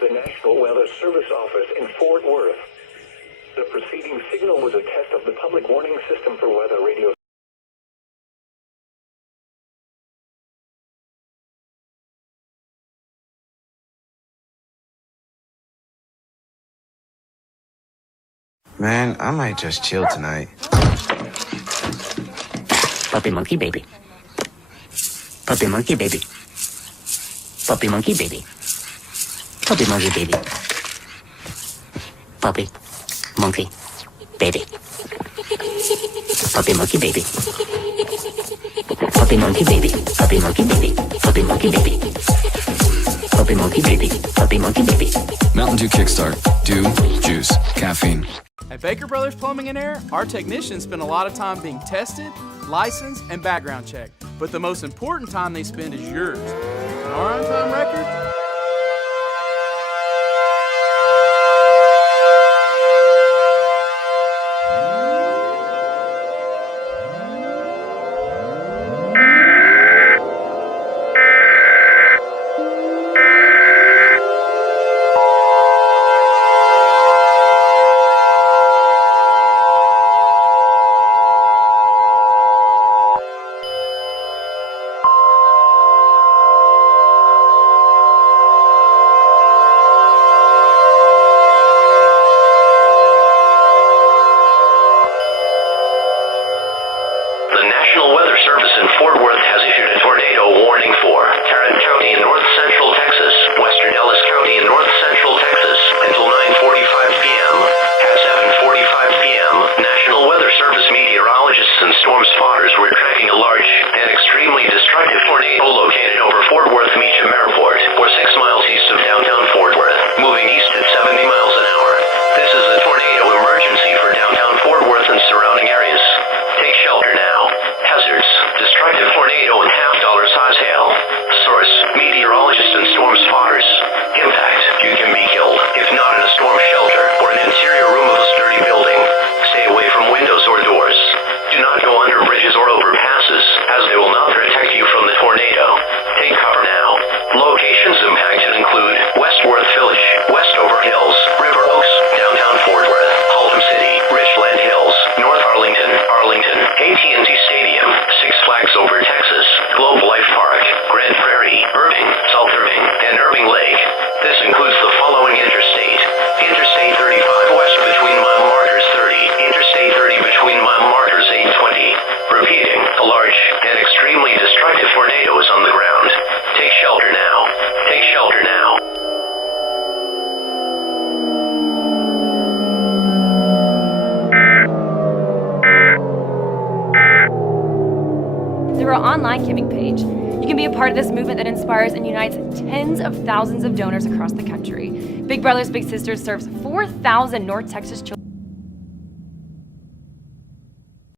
the National Weather Service office in Fort Worth. The preceding signal was a test of the public warning system for weather radio. Man, I might just chill tonight. Puppy monkey baby. Puppy monkey baby. Puppy monkey baby. Puppy monkey baby. Puppy monkey baby. Puppy monkey baby. Puppy monkey baby. Puppy monkey baby. Puppy monkey baby. Puppy monkey baby. Puppy monkey baby. Mountain Dew Kickstart. Dew, juice, caffeine. At Baker Brothers Plumbing and Air, our technicians spend a lot of time being tested, licensed, and background checked. But the most important time they spend is yours. And our on-time record? The National Weather Service in Fort Worth has issued a tornado warning for Tarrant County in north central Texas, western Ellis County in north central Texas, until 9:45 p.m. At 7:45 p.m., National Weather Service meteorologists and storm spotters were tracking a large and extremely destructive tornado located over Fort Worth Meacham Airport, or 6 miles east of downtown Fort Worth, moving east at 70 miles an hour. This is a tornado emergency for downtown Fort Worth and surrounding areas. Take shelter now. Hazards: destructive tornado and half-dollar size hail. Source: meteorologists and storm spotters. Impact: you can be killed, if not in a storm shelter or an interior room of a sturdy building. Stay away from windows or doors. Do not go under bridges or overpasses, as they will not protect you from the tornado. Take cover now. Locations impacted include West Worth Village, Westover Hills, River Oaks, downtown Fort Worth, Haltom City, Richland Hills, North Arlington, AT&T Stadium, Six Flags Over Texas, Globe Life Park, Grand Prairie, Irving, South Irving, and Irving Lake. This includes the following interstate: Interstate 35 west between mile markers 30, Interstate 30 between mile markers 820. Repeating, a large and extremely destructive tornado is on the ground. Take shelter now. Take shelter now. Through our online giving page, you can be a part of this movement that inspires and unites tens of thousands of donors across the country. Big Brothers Big Sisters serves 4,000 North Texas children.